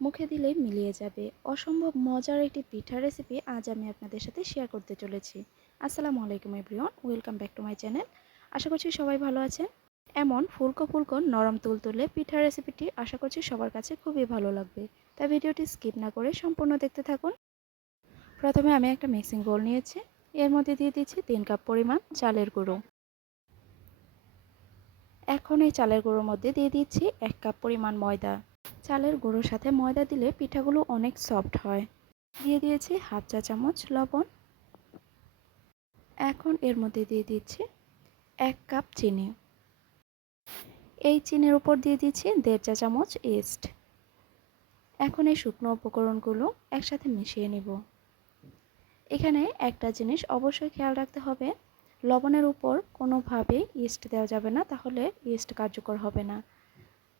মুখে দিলেই মিলিয়ে যাবে। অসম্ভব মজার একটি পিঠা রেসিপি আজ আমি আপনাদের সাথে শেয়ার করতে চলেছি। আসসালামু আলাইকুম everyone welcome back to my channel আশা করছি সবাই ভালো আছেন। এমন ফুলকো ফুলকো নরম তুলতুলে পিঠা রেসিপিটি আশা করছি সবার কাছে খুবই ভালো লাগবে। তাই ভিডিওটি স্কিপ না করে সম্পূর্ণ দেখতে থাকুন। প্রথমে আমি একটা মিক্সিং বোল নিয়েছি। এর মধ্যে দিয়ে দিচ্ছি তিন কাপ পরিমাণ চালের গুঁড়ো। এখন এই চালের গুঁড়োর মধ্যে দিয়ে দিচ্ছি এক কাপ পরিমাণ ময়দা। চালের গুঁড়োর সাথে ময়দা দিলে পিঠাগুলো অনেক সফট হয়। দিয়ে দিয়েছি হাফ চা চামচ লবণ। এখন এর মধ্যে দিয়ে দিচ্ছি এক কাপ চিনি। এই চিনির উপর দিয়ে দিচ্ছি দেড় চা চামচ ইস্ট। এখন এই শুকনো উপকরণগুলো একসাথে মিশিয়ে নিব। এখানে একটা জিনিস অবশ্যই খেয়াল রাখতে হবে, লবণের উপর কোনোভাবেই ইস্ট দেওয়া যাবে না, তাহলে ইস্ট কার্যকর হবে না।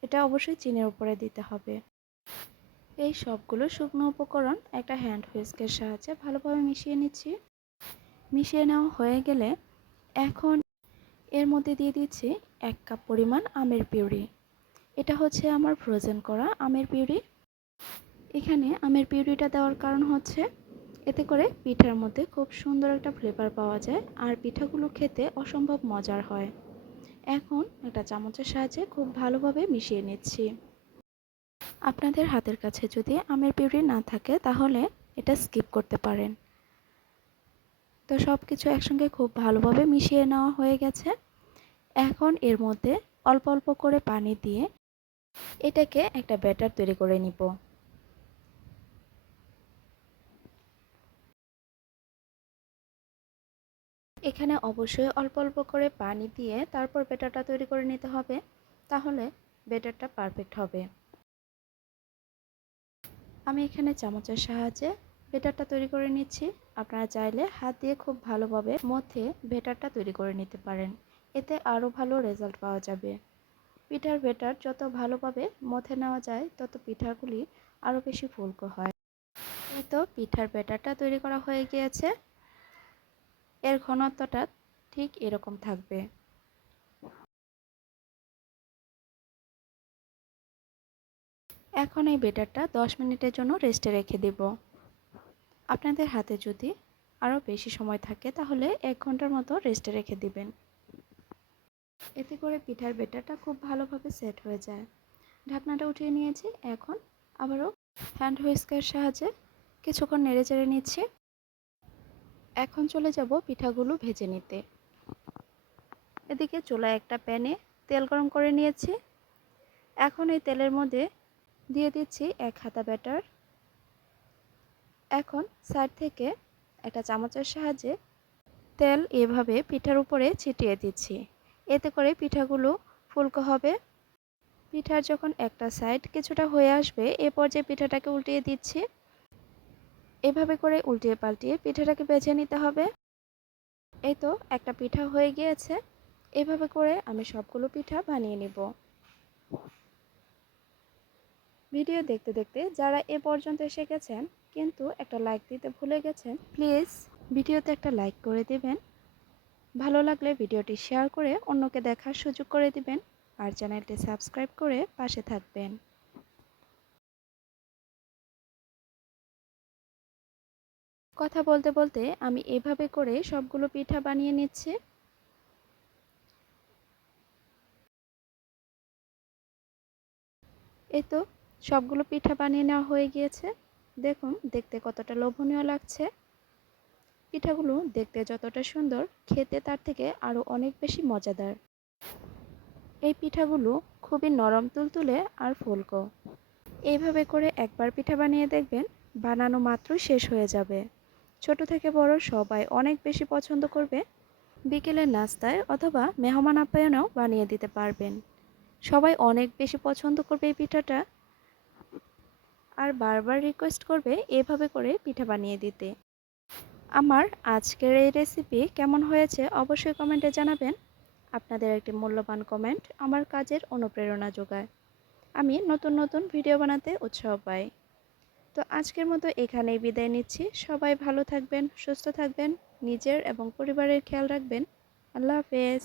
এটা অবশ্যই চিনের উপরে দিতে হবে। এই সবগুলো শুকনো উপকরণ একটা হ্যান্ড হুইস্কের সাহায্যে ভালোভাবে মিশিয়ে নিচ্ছি। মিশিয়ে নেওয়া হয়ে গেলে এখন এর মধ্যে দিয়ে দিচ্ছি এক কাপ পরিমাণ আমের পিউরি। এটা হচ্ছে আমার ফ্রোজেন করা আমের পিউরি। এখানে আমের পিউরিটা দেওয়ার কারণ হচ্ছে এতে করে পিঠার মধ্যে খুব সুন্দর একটা ফ্লেভার পাওয়া যায়। আর পিঠাগুলো খেতে অসম্ভব মজার হয়। এখন একটা চামচের সাহায্যে খুব ভালোভাবে মিশিয়ে নিচ্ছি। আপনাদের হাতের কাছে যদি আমের পিউরি না থাকে, তাহলে এটা স্কিপ করতে পারেন। তো সব কিছু একসঙ্গে খুব ভালোভাবে মিশিয়ে নেওয়া হয়ে গেছে। এখন এর মধ্যে অল্প অল্প করে পানি দিয়ে এটাকে একটা ব্যাটার তৈরি করে নিব। এখানে অবশ্যই অল্প অল্প করে পানি দিয়ে তারপর বেটারটা তৈরি করে নিতে হবে, তাহলে বেটারটা পারফেক্ট হবে। আমি এখানে চামচের সাহায্যে বেটারটা তৈরি করে নিচ্ছি। আপনারা চাইলে হাত দিয়ে খুব ভালোভাবে মধ্যে বেটারটা তৈরি করে নিতে পারেন। এতে আরও ভালো রেজাল্ট পাওয়া যাবে। পিঠার বেটার যত ভালোভাবে মথে নেওয়া যায়, তত পিঠাগুলি আরও বেশি ফুলকো হয়। এই তো পিঠার বেটারটা তৈরি করা হয়ে গিয়েছে। এর ঘনত্বটা ঠিক এরকম থাকবে। এখন এই বেটারটা 10 মিনিটের জন্য রেস্টে রেখে দেব। আপনাদের হাতে যদি আরও বেশি সময় থাকে, তাহলে এক ঘণ্টার মতো রেস্টে রেখে দিবেন। এতে করে পিঠার বেটারটা খুব ভালোভাবে সেট হয়ে যায়। ঢাকনাটা উঠিয়ে নিয়েছি, এখন আবারও হ্যান্ড হুইস্কের সাহায্যে কিছুক্ষণ নেড়ে চেড়ে নিচ্ছি। এখন চলে যাব পিঠাগুলো ভেজে নিতে। এদিকে চুলায় একটা প্যানে তেল গরম করে নিয়েছি। এখন এই তেলের মধ্যে দিয়ে দিচ্ছি এক হাতা ব্যাটার। এখন সাইড থেকে একটা চামচের সাহায্যে তেল এভাবে পিঠার উপরে ছিটিয়ে দিচ্ছি। এতে করে পিঠাগুলো ফুলকো হবে। পিঠার যখন একটা সাইড কিছুটা হয়ে আসবে, এ পর্যায়ে পিঠাটাকে উল্টিয়ে দিচ্ছি। এভাবে করে উল্টিয়ে পাল্টিয়ে পিঠাটাকে বেছে নিতে হবে। এই তো একটা পিঠা হয়ে গিয়েছে। এভাবে করে আমি সবগুলো পিঠা বানিয়ে নিব। ভিডিও দেখতে দেখতে যারা এ পর্যন্ত এসে গেছেন কিন্তু একটা লাইক দিতে ভুলে গেছেন প্লিজ ভিডিওতে একটা লাইক করে দিবেন। ভালো লাগলে ভিডিওটি শেয়ার করে অন্যকে দেখার সুযোগ করে দিবেন। আর চ্যানেলটি সাবস্ক্রাইব করে পাশে থাকবেন। কথা বলতে বলতে আমি এভাবে করে সবগুলো পিঠা বানিয়ে নিচ্ছি। এই তো, সবগুলো পিঠা বানিয়ে নেওয়া হয়ে গিয়েছে। দেখুন, দেখতে কতটা লোভনীয় লাগছে। পিঠাগুলো দেখতে যতটা সুন্দর, খেতে তার থেকে আরও অনেক বেশি মজাদার। এই পিঠাগুলো খুবই নরম তুলতুলে আর ফুলকো। এইভাবে করে একবার পিঠা বানিয়ে দেখবেন, বানানো মাত্রই শেষ হয়ে যাবে। ছোট থেকে বড় সবাই অনেক বেশি পছন্দ করবে বিকেলের নাস্তায় অথবা মেহমান আপ্যায়নেও বানিয়ে দিতে পারবেন। সবাই অনেক বেশি পছন্দ করবে এই পিঠাটা আর বারবার রিকোয়েস্ট করবে এভাবে করে পিঠা বানিয়ে দিতে। আমার আজকের এই রেসিপি কেমন হয়েছে অবশ্যই কমেন্টে জানাবেন। আপনাদের একটি মূল্যবান কমেন্ট আমার কাজের অনুপ্রেরণা যোগায়। আমি নতুন নতুন ভিডিও বানাতে উৎসাহ পাই। তো আজকের মতো এখানেই বিদায় নিচ্ছি। সবাই ভালো থাকবেন, সুস্থ থাকবেন, নিজের এবং পরিবারের খেয়াল রাখবেন। আল্লাহ হাফেজ।